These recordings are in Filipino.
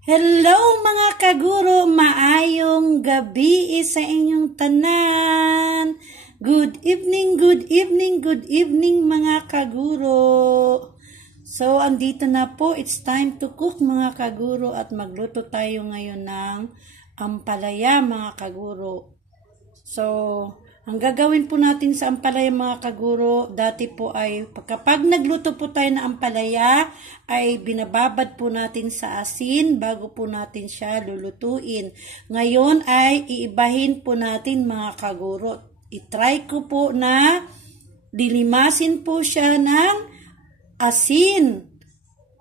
Hello mga kaguro, maayong gabi sa inyong tanan. Good evening, good evening, good evening mga kaguro. So, andito na po, it's time to cook mga kaguro at magluto tayo ngayon ng ampalaya mga kaguro. So, ang gagawin po natin sa ampalaya mga kaguro, dati po ay kapag nagluto po tayo ng ampalaya, ay binababad po natin sa asin bago po natin siya lulutuin. Ngayon ay iibahin po natin mga kaguro. I-try ko po na dilimasin po siya ng asin.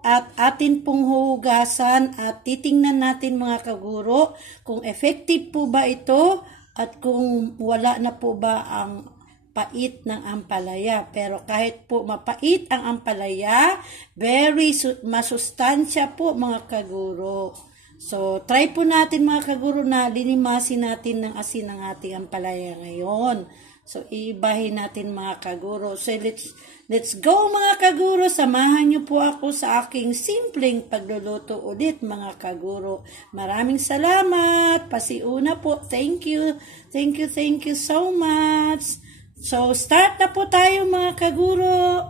At atin pong hugasan at titingnan natin mga kaguro kung effective po ba ito at kung wala na po ba ang pait ng ampalaya. Pero kahit po mapait ang ampalaya, very masustansya po mga kaguro. So, try po natin mga kaguro na linimasin natin ng asin ng ating ampalaya ngayon. So, iibahin natin mga kaguro. So, let's go mga kaguro. Samahan niyo po ako sa aking simpleng pagluluto ulit mga kaguro. Maraming salamat. Pasiuna po. Thank you. Thank you so much. So, start na po tayo mga kaguro.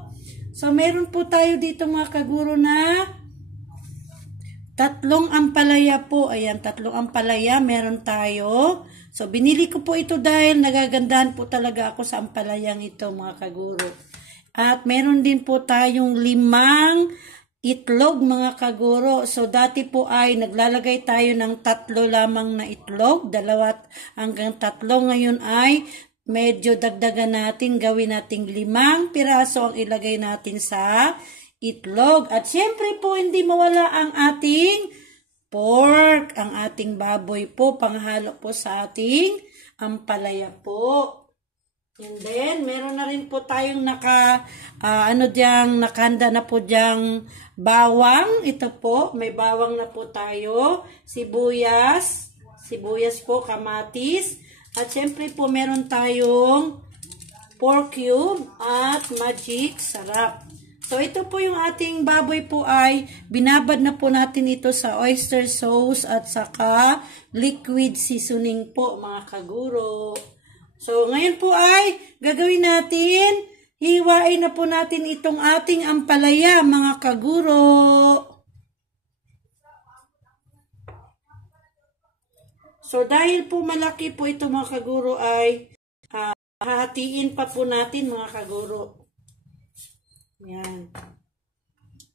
So, meron po tayo dito mga kaguro na tatlong ampalaya po. Ayan, tatlong ampalaya meron tayo. So, binili ko po ito dahil nagagandahan po talaga ako sa ampalayang ito mga kaguro. At meron din po tayong 5 itlog mga kaguro. So, dati po ay naglalagay tayo ng 3 lamang na itlog. 2 hanggang 3. Ngayon ay medyo dagdagan natin. Gawin nating 5 piraso ang ilagay natin sa itlog. At syempre po hindi mawala ang ating pork, ang ating baboy po, panghalo po sa ating ampalaya po. And then, meron na rin po tayong nakahanda na po diyang bawang. Ito po, may bawang na po tayo. Sibuyas po, kamatis. At syempre po, meron tayong pork cube at magic sarap. So, ito po yung ating baboy po ay binabad na po natin ito sa oyster sauce at saka liquid seasoning po mga kaguro. So, ngayon po ay gagawin natin, hiwain na po natin itong ating ampalaya mga kaguro. So, dahil po malaki po ito mga kaguro ay hahatiin pa po natin mga kaguro. Yan.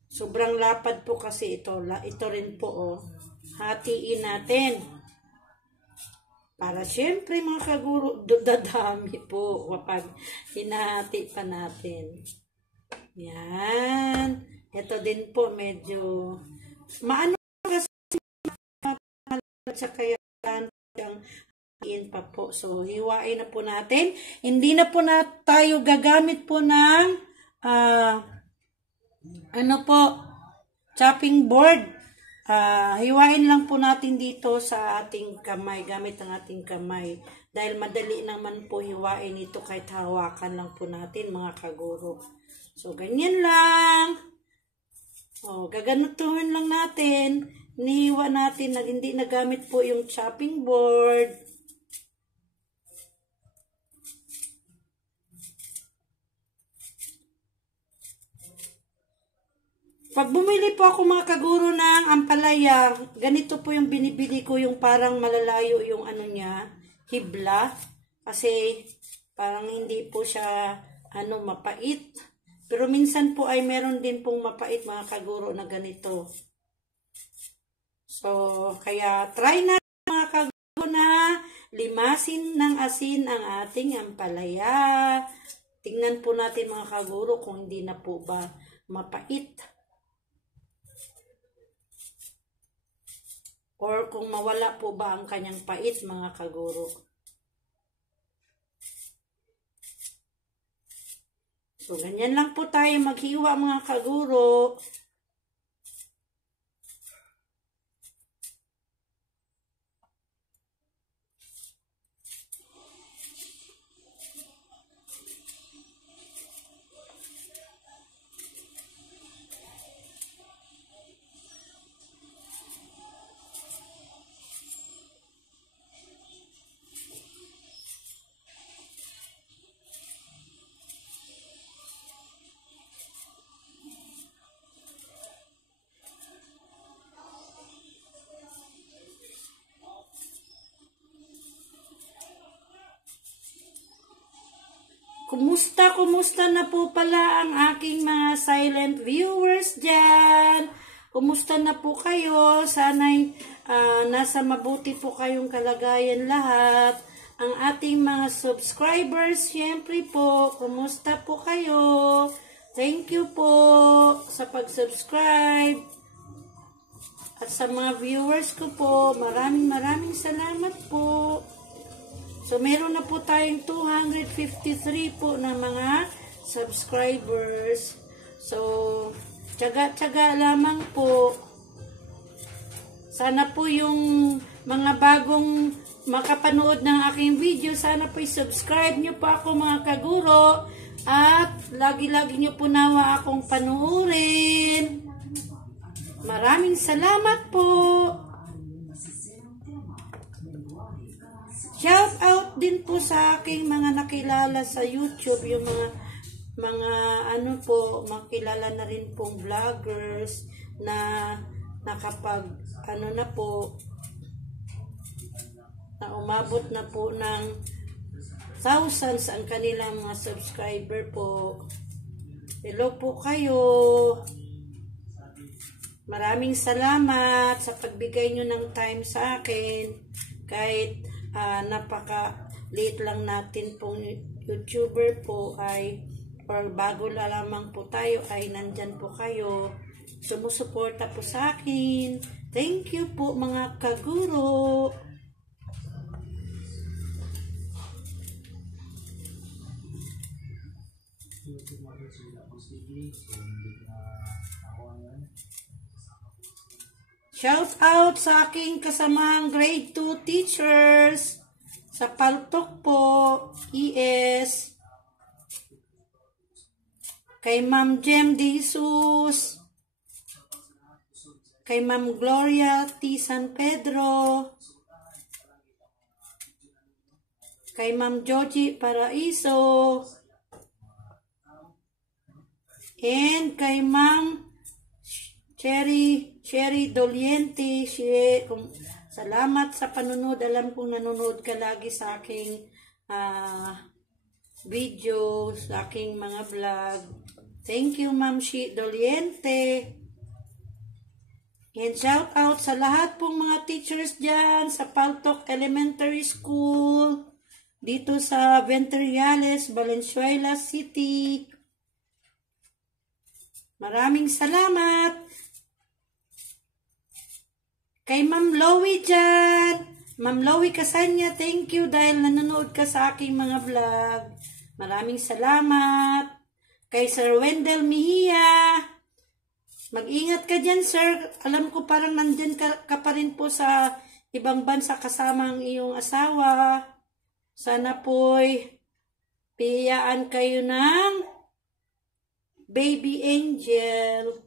Sobrang lapad po kasi ito. Ito rin po, oh. Hatiin natin. Para syempre mga kaguro, dadami po kapag hinahati pa natin. Yan. Ito din po medyo maano kasi sa kaya hatiin pa po. So, hiwain na po natin. Hindi na po na tayo gagamit po ng chopping board. Hiwain lang po natin dito sa ating kamay, gamit ang ating kamay. Dahil madali naman po hiwain ito kahit hawakan lang po natin mga kaguro. So, ganyan lang. Gaganutuhin lang natin. Nihiwa natin na hindi nagamit po yung chopping board. Pag bumili po ako mga kaguro ng ampalaya, ganito po yung binibili ko, yung parang malalayo yung ano niya, hibla. Kasi parang hindi po siya mapait. Pero minsan po ay meron din pong mapait mga kaguro na ganito. So, kaya try na mga kaguro na limasin ng asin ang ating ampalaya. Tingnan po natin mga kaguro kung hindi na po ba mapait. Or kung mawala po ba ang kanyang pait mga kaguro. So, ganyan lang po tayo maghiwa mga kaguro. Kumusta na po pala ang aking mga silent viewers dyan? Kumusta na po kayo? Sana'y nasa mabuti po kayong kalagayan lahat. Ang ating mga subscribers, syempre po, kumusta po kayo? Thank you po sa pag-subscribe. At sa mga viewers ko po, maraming salamat po. So, meron na po tayong 253 po na mga subscribers. So, tiyaga-tiyaga lamang po. Sana po yung mga bagong makapanood ng aking video, sana po i-subscribe nyo po ako mga kaguro. At lagi-lagi nyo po nawa akong panuorin. Maraming salamat po. Shout out din po sa aking mga nakilala sa YouTube, yung mga ano po, makilala na rin pong vloggers na nakapag ano na po, na umabot na po ng thousands ang kanilang mga subscriber po. Hello po kayo. Maraming salamat sa pagbigay nyo ng time sa akin. Kahit napaka-late lang natin pong YouTuber po ay, or bago lamang po tayo ay nandyan po kayo. Sumusuporta po sa akin. Thank you po mga kaguro. Shout out sa aking kasamang grade 2 teachers sa Paltok po, ES. Kay Ma'am Jem De Jesus. Kay Ma'am Gloria T. San Pedro. Kay Ma'am Joji Paraiso. And kay Ma'am Cherry Doliente. Salamat sa panunod. Alam kong nanonood ka lagi sa aking video, sa aking mga vlog. Thank you, Ma'am Doliente. And shout out sa lahat pong mga teachers dyan sa Paltok Elementary School, dito sa Venteriales, Valenzuela City. Maraming salamat. Kay Ma'am Lowy dyan, Ma'am Lowy Casanya, thank you dahil nanonood ka sa aking mga vlog. Maraming salamat. Kay Sir Wendell Mejia, mag-ingat ka dyan, sir. Alam ko parang nandyan ka pa rin po sa ibang bansa kasama ang iyong asawa. Sana po'y piyaan kayo ng baby angel.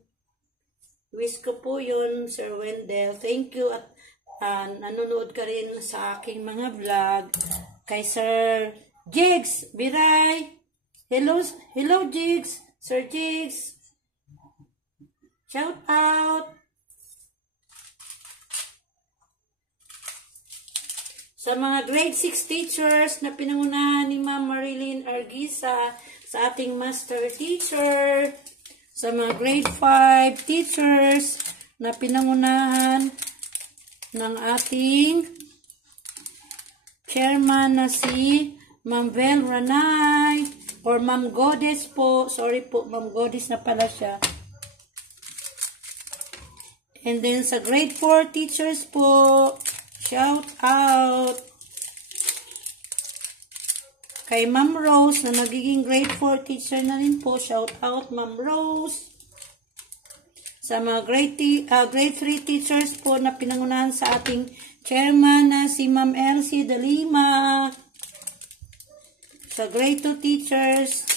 Wish ko po yun, Sir Wendell. Thank you at nanonood ka rin sa aking mga vlog. Kay Sir Jigs Biray. Hello Jigs. Sir Jigs. Shout out. Sa mga grade 6 teachers na pinangunahan ni Ma'am Marilyn Arguisa, sa ating master teacher. Sa mga grade 5 teachers na pinangunahan ng ating chairman na si Ma'am Vel Ranay or Ma'am Goddess po. Sorry po, Ma'am Goddess na pala siya. And then sa grade 4 teachers po, shout out. Kay Ma'am Rose, na nagiging grade 4 teacher na rin po. Shout out, Ma'am Rose. Sa mga grade 3 teachers po na pinangunahan sa ating chairman na si Ma'am Elsie De Lima. Sa grade 2 teachers,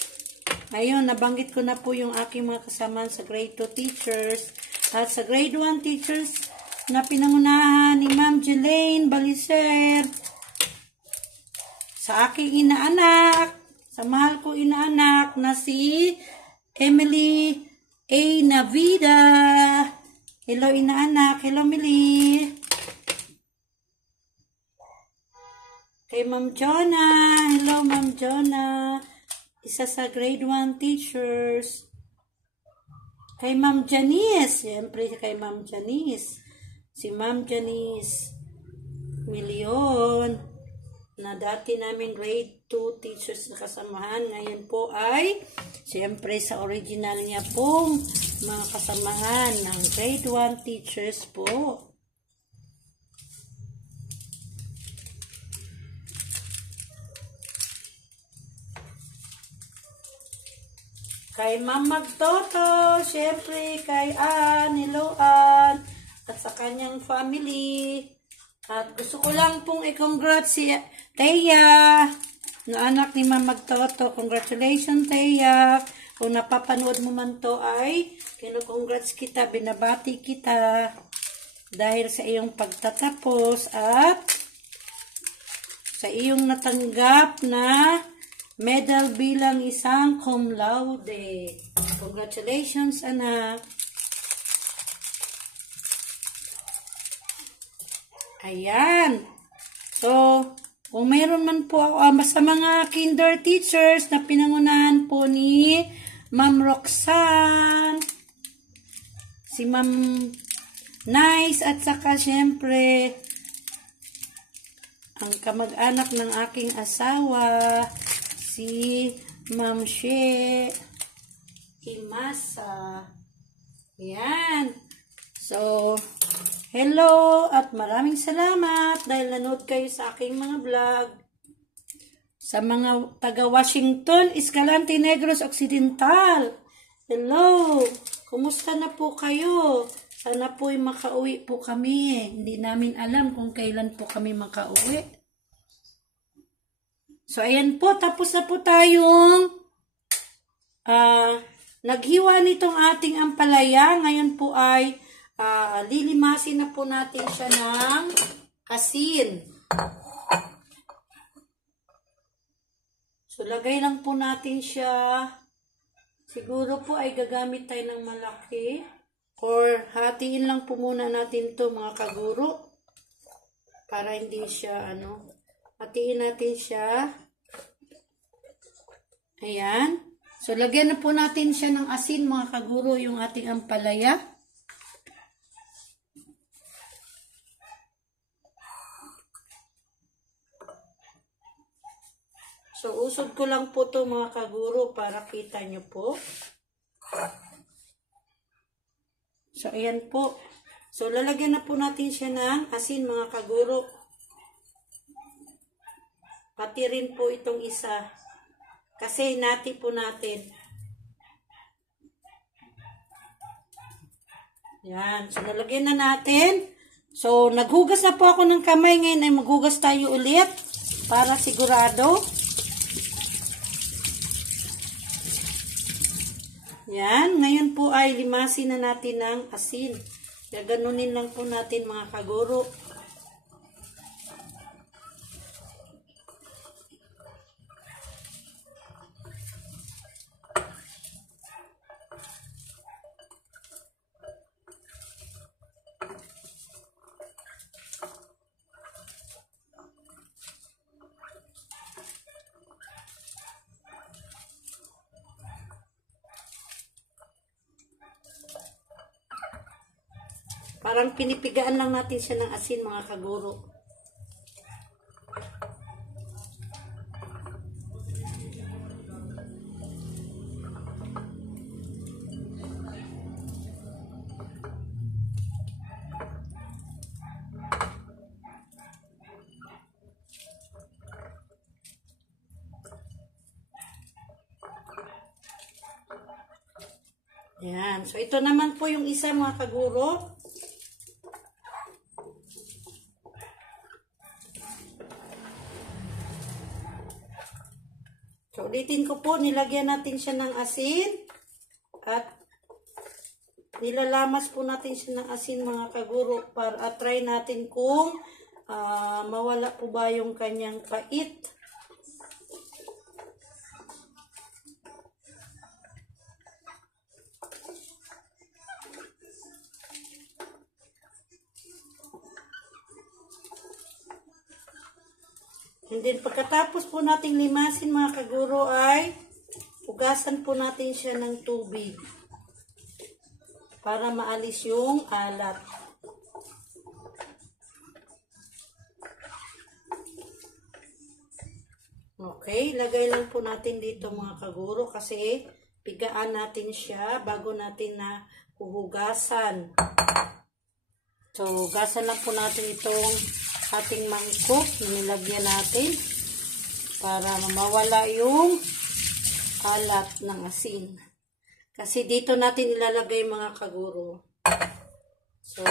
ayun, nabanggit ko na po yung aking mga kasama sa grade 2 teachers. At sa grade 1 teachers na pinangunahan ni Ma'am Jelaine Balicer. Sa aking inaanak, sa mahal ko inaanak na si Emily A. Navida. Hello inaanak, hello Millie. Kay Ma'am Jonah, hello Ma'am Jonah. isa sa grade 1 teachers. Kay Ma'am Janice, siyempre kay Ma'am Janice. Si Ma'am Janice Milion, na dati namin grade 2 teachers na kasamahan. Ngayon po ay, siyempre sa original niya pong mga kasamahan ng grade 1 teachers po. Kay Ma'am Magtoto, syempre kay Ann, hello Ann, at sa kanyang family. At gusto ko lang pong i-congrats si Teya, na anak ni Ma'am Magtoto. Congratulations Teya. Kung napapanood mo man to ay kino-congrats kita, binabati kita dahil sa iyong pagtatapos at sa iyong natanggap na medal bilang isang cum laude. Congratulations, anak. Ayan. So, kung mayroon man po ako, sa mga kinder teachers na pinangunahan po ni Ma'am Roxanne, si Ma'am Nice, at saka syempre, ang kamag-anak ng aking asawa, si Ma'am She Imasa. Yan. So, hello at maraming salamat dahil nanood kayo sa aking mga vlog. Sa mga taga-Washington, Escalante Negros Occidental. Hello. Kumusta na po kayo? Sana po'y makauwi po kami. Hindi namin alam kung kailan po kami makauwi. So, ayan po. Tapos na po tayong naghiwa nitong ating ampalaya. Ngayon po ay lilimasin na po natin siya ng asin. So, lagay lang po natin siya. Siguro po ay gagamit tayo ng malaki. Or hatiin lang po muna natin to mga kaguro. Para hindi siya hatiin natin siya. Ayan. So, lagyan na po natin siya ng asin mga kaguro, yung ating ampalaya. So, usod ko lang po to mga kaguro para kita nyo po. So, ayan po. So, lalagyan na po natin siya ng asin mga kaguro. Pati rin po itong isa. Kasi nati po natin. Yan. So, nalagyan na natin. So, naghugas na po ako ng kamay. Ngayon ay maghugas tayo ulit. Para sigurado. Yan. Ngayon po ay limasin na natin ng asin. Gaganunin lang po natin mga kaguro. Parang pinipigaan lang natin siya ng asin mga kaguro. Yan. So, ito naman po yung isa mga kaguro. So, ulitin ko po, nilagyan natin siya ng asin at nilalamas po natin siya ng asin mga kaguro para try natin kung mawala po ba yung kanyang pait. And then, pagkatapos po nating limasin mga kaguro ay Hugasan po natin siya ng tubig para maalis yung alat. Okay, lagay lang po natin dito mga kaguro kasi pigaan natin siya bago natin na huhugasan. So, hugasan lang po natin itong ating mangkok na nilagyan natin para mawala yung alat ng asin. Kasi dito natin ilalagay mga kaguro. So,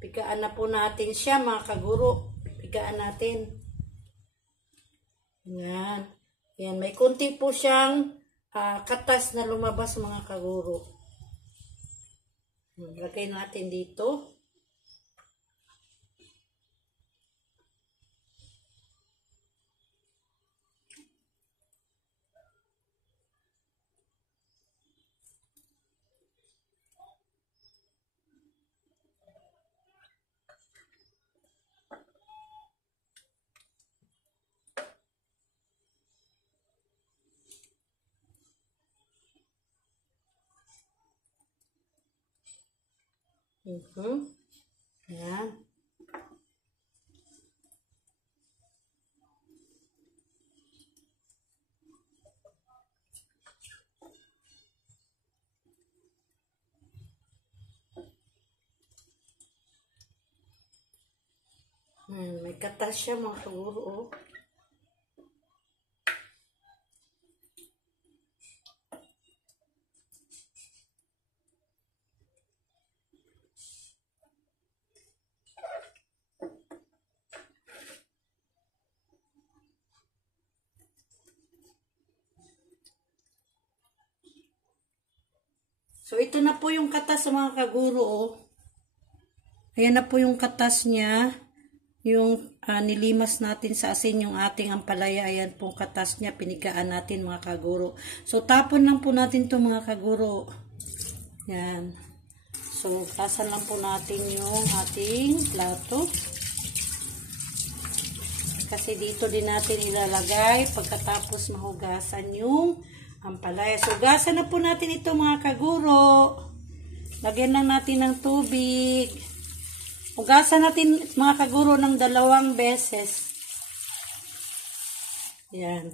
pigaan na po natin siya mga kaguro. Pigaan natin. Yan. Yan. May kunti po siyang katas na lumabas mga kaguro. Lagay natin dito. Ayan. May katas siya mga kaguro, oh. So, ito na po yung katas sa mga kaguro, oh. Ayan na po yung katas niya. Yung nilimas natin sa asin yung ating ampalaya. Ayan po katas niya. Pinigaan natin mga kaguro. So, tapon lang po natin to mga kaguro. Yan. So, tasan lang po natin yung ating plato. Kasi dito din natin ilalagay pagkatapos mahugasan yung ampalaya. So, hugasan na po natin ito mga kaguro. Lagyan lang natin ng tubig. Hugasan natin mga kaguro ng 2 beses. Yan.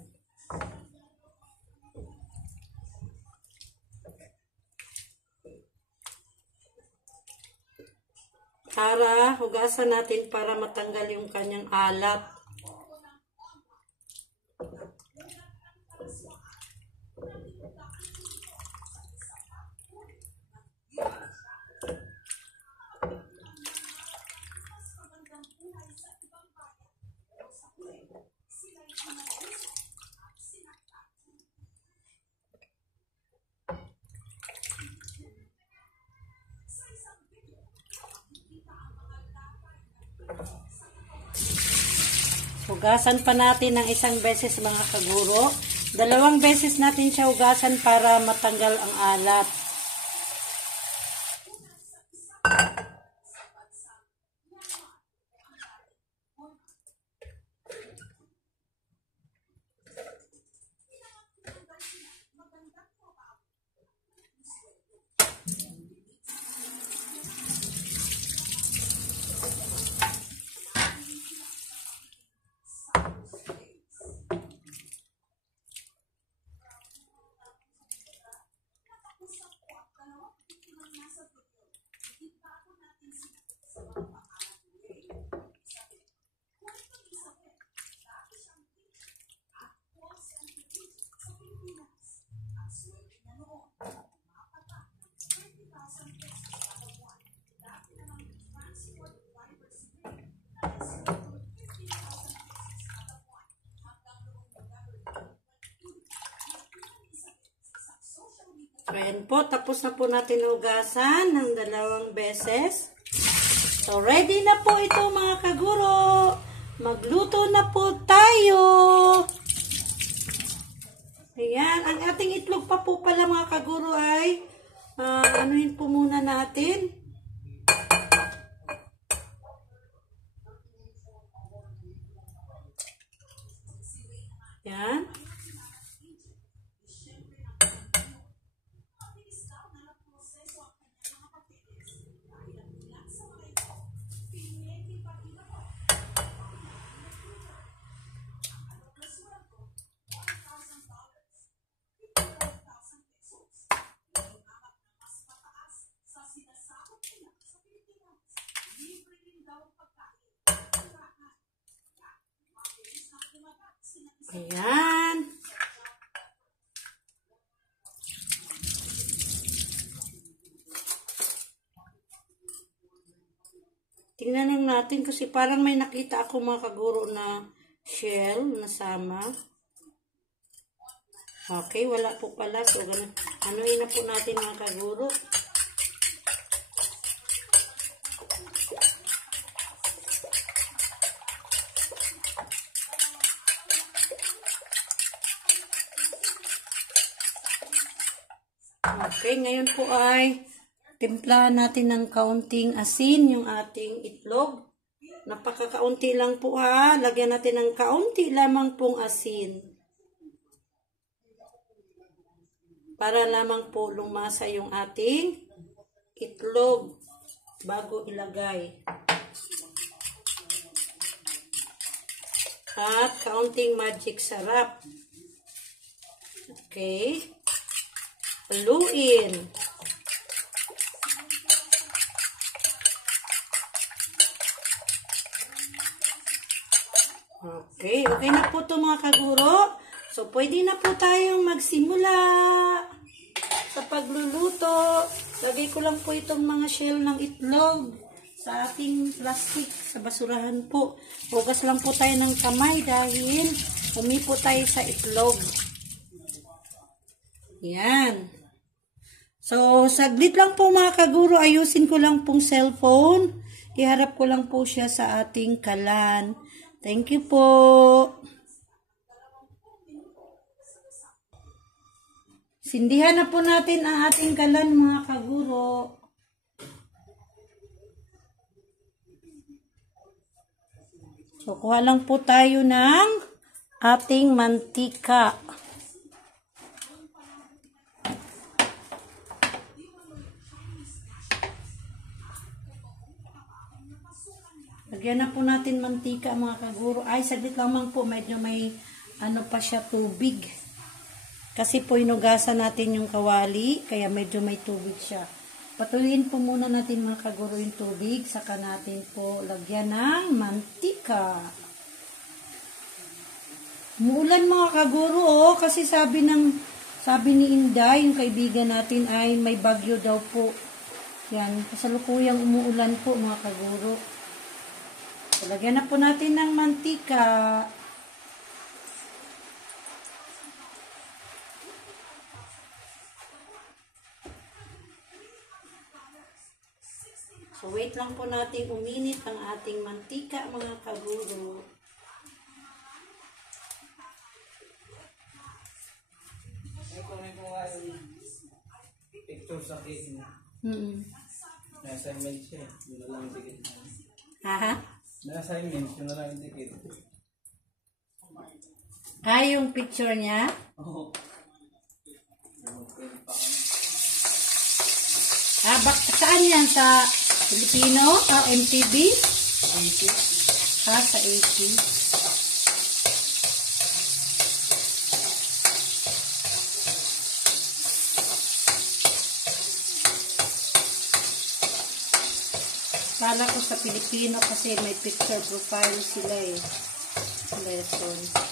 Hugasan natin para matanggal yung kanyang alat. Hugasan pa natin ng 1 beses mga kaguro. 2 beses natin siya hugasan para matanggal ang alat. Ayan po, tapos na po natin hugasan ng 2 beses. So, ready na po ito mga kaguro. Magluto na po tayo. Ayan, ang ating itlog pa po pala mga kaguro ay anuhin po muna natin. Ayan. Ayan. Tingnan lang natin kasi parang may nakita ako mga kaguro na shell na sama. Okay, wala po pala. So, ganun. Anuhin na po natin mga kaguro. Okay, ngayon po ay timplahan natin ng kaunting asin yung ating itlog. Napakakaunti lang po ha. Lagyan natin ng kaunti lamang pong asin. Para lamang po lumasa yung ating itlog bago ilagay. At kaunting magic sarap. Okay. Haluin. Okay, okay na po ito mga kaguro. So, pwede na po tayong magsimula sa pagluluto. Lagay ko lang po itong mga shell ng itlog sa ating plastic sa basurahan po. Hugas lang po tayo ng kamay dahil umipo tayo sa itlog. Yan. So, saglit lang po mga kaguro. Ayusin ko lang pong cellphone. Iharap ko lang po siya sa ating kalan. Thank you po. Sindihan na po natin ang ating kalan mga kaguro. So, kuha lang po tayo ng ating mantika. Lagyan na po natin mantika mga kaguro. Ay, saglit lamang po. Medyo may ano pa siya, tubig. Kasi po inugasan natin yung kawali, kaya medyo may tubig siya. Patuloyin po muna natin mga kaguro yung tubig, saka natin po lagyan ng mantika. Umuulan mga kaguro, oh, kasi sabi ni Inday, yung kaibigan natin ay may bagyo daw po. Yan, kasalukuyang umuulan po mga kaguro. So, lagyan na po natin ng mantika. So, wait lang po natin uminit ang ating mantika, mga kaguro. Ay, kunin ko nga yung picture sa case niya. Na-assignment siya. Yun na lang yung ticket. Ha? Na-assignment, yun na lang yung ticket. Ah, yung picture niya? Oo. Ah, saan yan? Sa Filipino? O MTV? Ha, sa 80. Kala ko sa Pilipino kasi may picture profile sila eh. Lesson.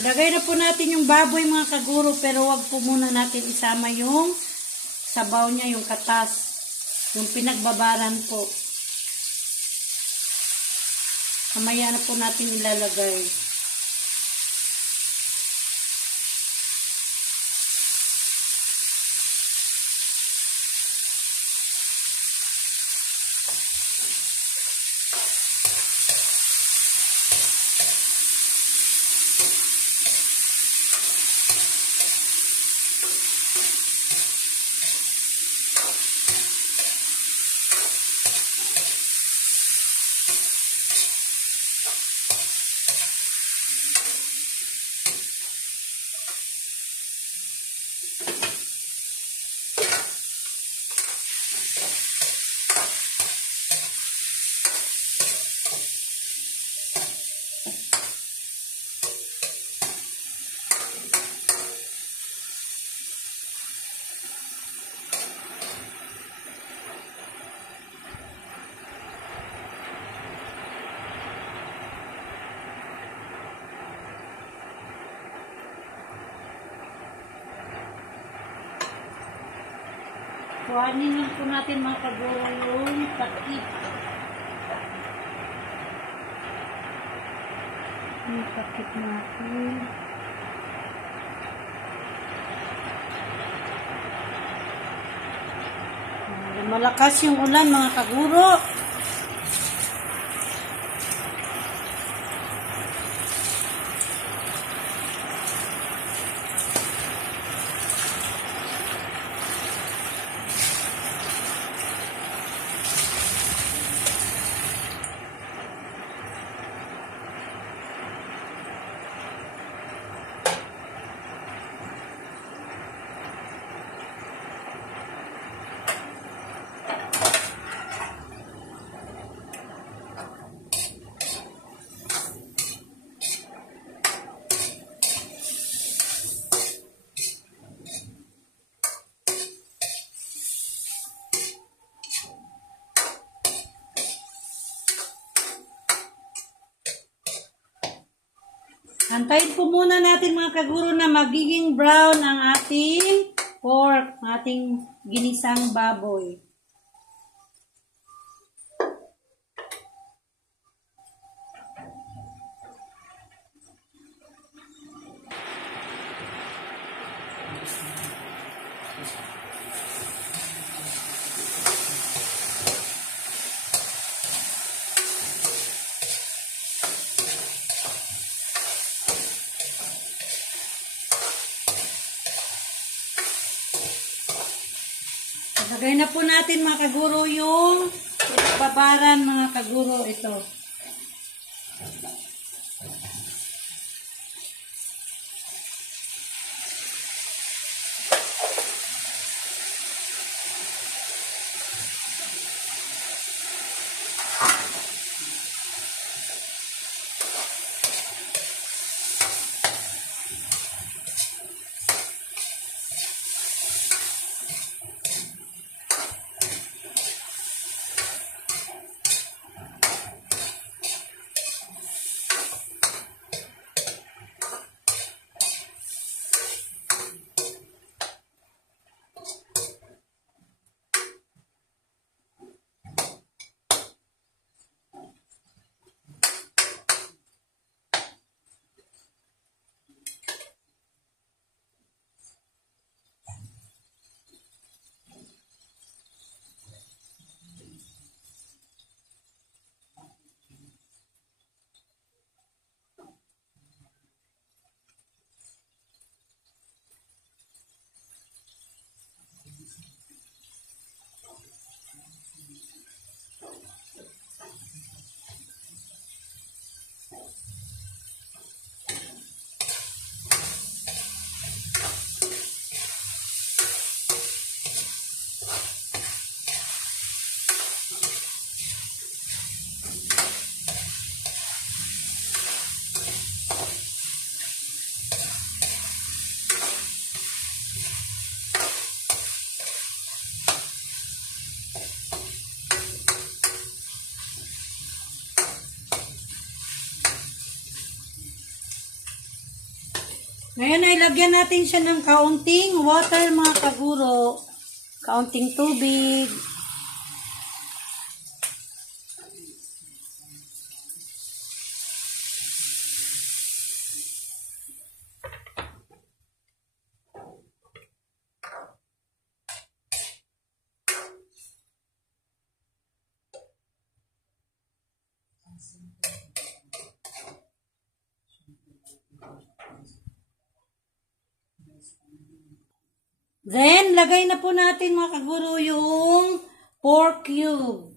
Lagay na po natin yung baboy mga kaguro, pero wag po muna natin isama yung sabaw niya, yung katas, yung pinagbabaran po. Mamaya na po natin ilalagay. Kuhanin lang po natin mga kaguro yung takip. Yung takip natin. Malakas yung ulan mga kaguro. Antayin po muna natin mga kaguro na magiging brown ang ating pork, ating ginisang baboy. Lagay na po natin mga kaguro yung babaran mga kaguro ito. Ngayon ay lagyan natin siya ng kaunting water mga kaguro. Kaunting tubig. Then, lagay na po natin mga kaguro yung pork cube.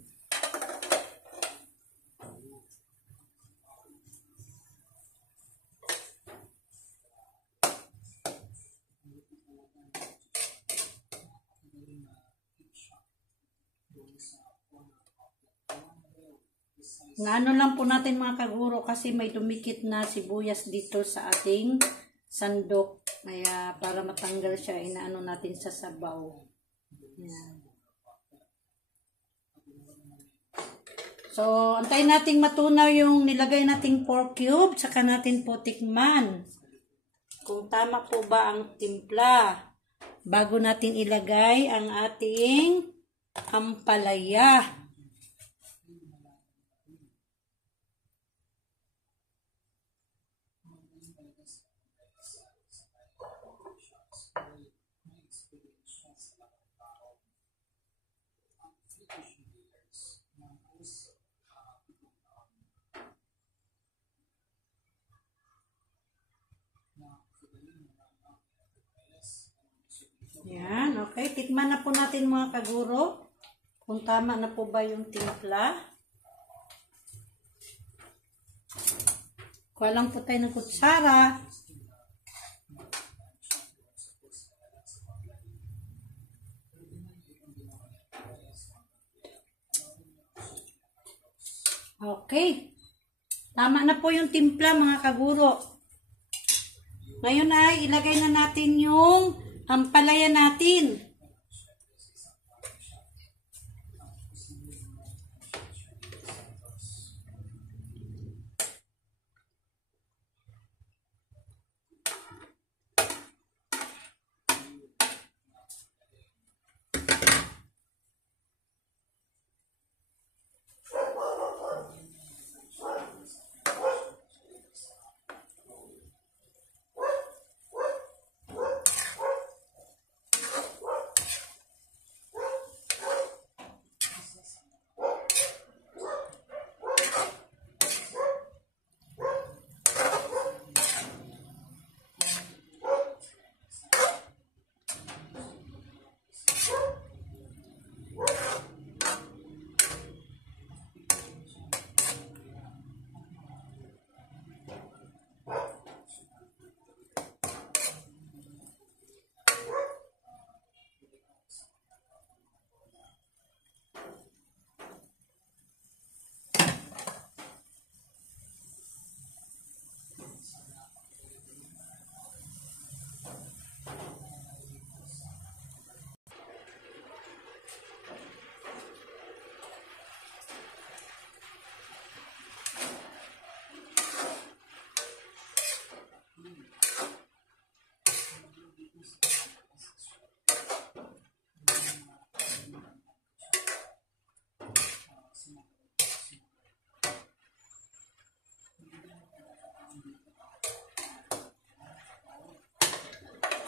Ngano lang po natin mga kaguro kasi may dumikit na sibuyas dito sa ating sandok. Kaya para matanggal siya, inaano natin sa sabaw. Yan. So, antayin nating matunaw yung nilagay nating pork cube. Saka natin po tikman kung tama po ba ang timpla. Bago natin ilagay ang ating ampalaya. Yan, okay. Tikman na po natin mga kaguro kung tama na po ba yung timpla. Kuha lang po tayo ng kutsara. Okay. Tama na po yung timpla mga kaguro. Ngayon ay ilagay na natin yung ampalaya natin.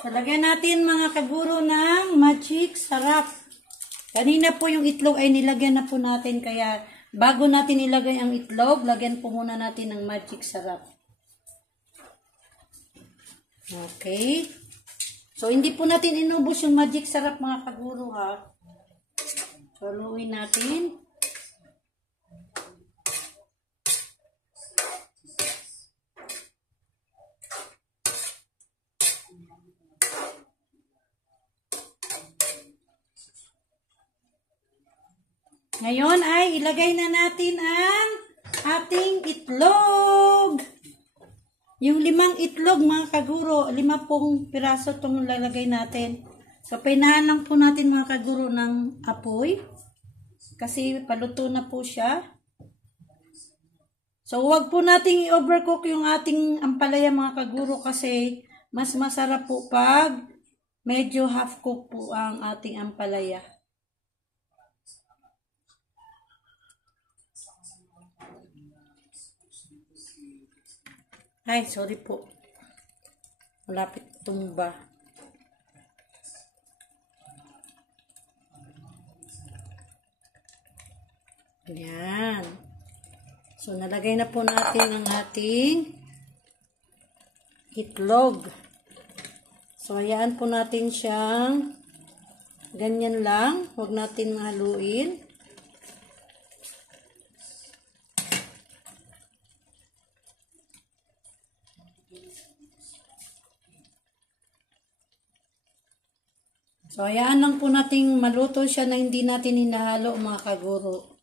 So, lagyan natin mga kaguro ng magic sarap. Kanina po yung itlog ay nilagyan na po natin. Kaya bago natin ilagay ang itlog, lagyan po muna natin ng magic sarap. Okay. So, hindi po natin inubos yung magic sarap mga kaguro ha. So, haluin natin. Ngayon ay ilagay na natin ang ating itlog. Yung 5 itlog mga kaguro, 5 piraso itong lalagay natin. So, painahan lang po natin mga kaguro ng apoy. Kasi paluto na po siya. So, huwag po nating i-overcook yung ating ampalaya mga kaguro kasi Mas masarap po pag medyo half cook po ang ating ampalaya. Ay, sorry po. Malapit tumba. Ayan. So, nalagay na po natin ang ating itlog. So, hayaan po natin siyang ganyan lang. Huwag natin mahaluin. So, hayaan lang po natin maluto siya na hindi natin hinahalo mga kaguro.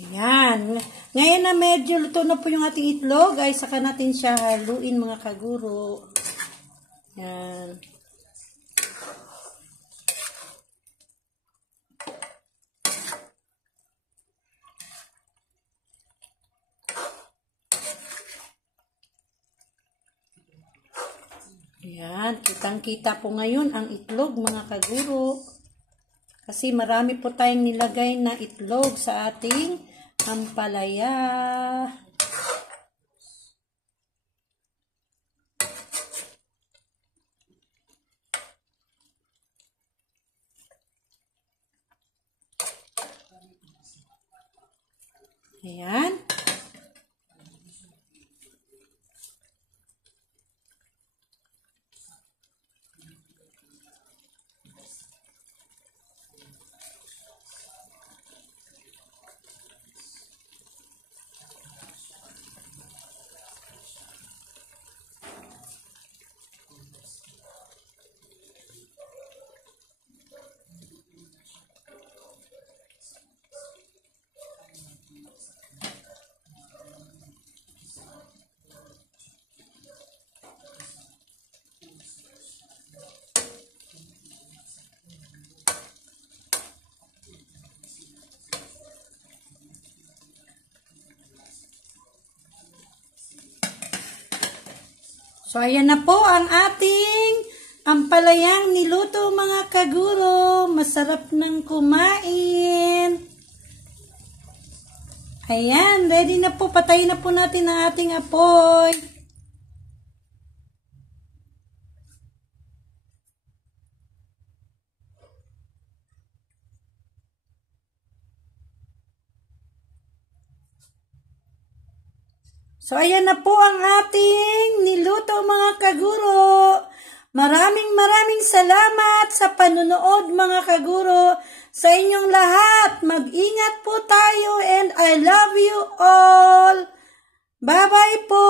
Ayan. Ngayon na medyo luto na po yung ating itlog, ay saka natin siya haluin mga kaguro. Ayan. Ayan. Kitang-kita po ngayon ang itlog mga kaguro. Kasi marami po tayong nilagay na itlog sa ating ampalaya. Ayan. So, ayan na po ang ating ampalayang niluto mga kaguro. Masarap ng kumain. Ayan, ready na po. Patayin na po natin ang ating apoy. So, ayan na po ang ating niluto mga kaguro. Maraming salamat sa panunood mga kaguro. Sa inyong lahat, mag-ingat po tayo and I love you all. Bye-bye po.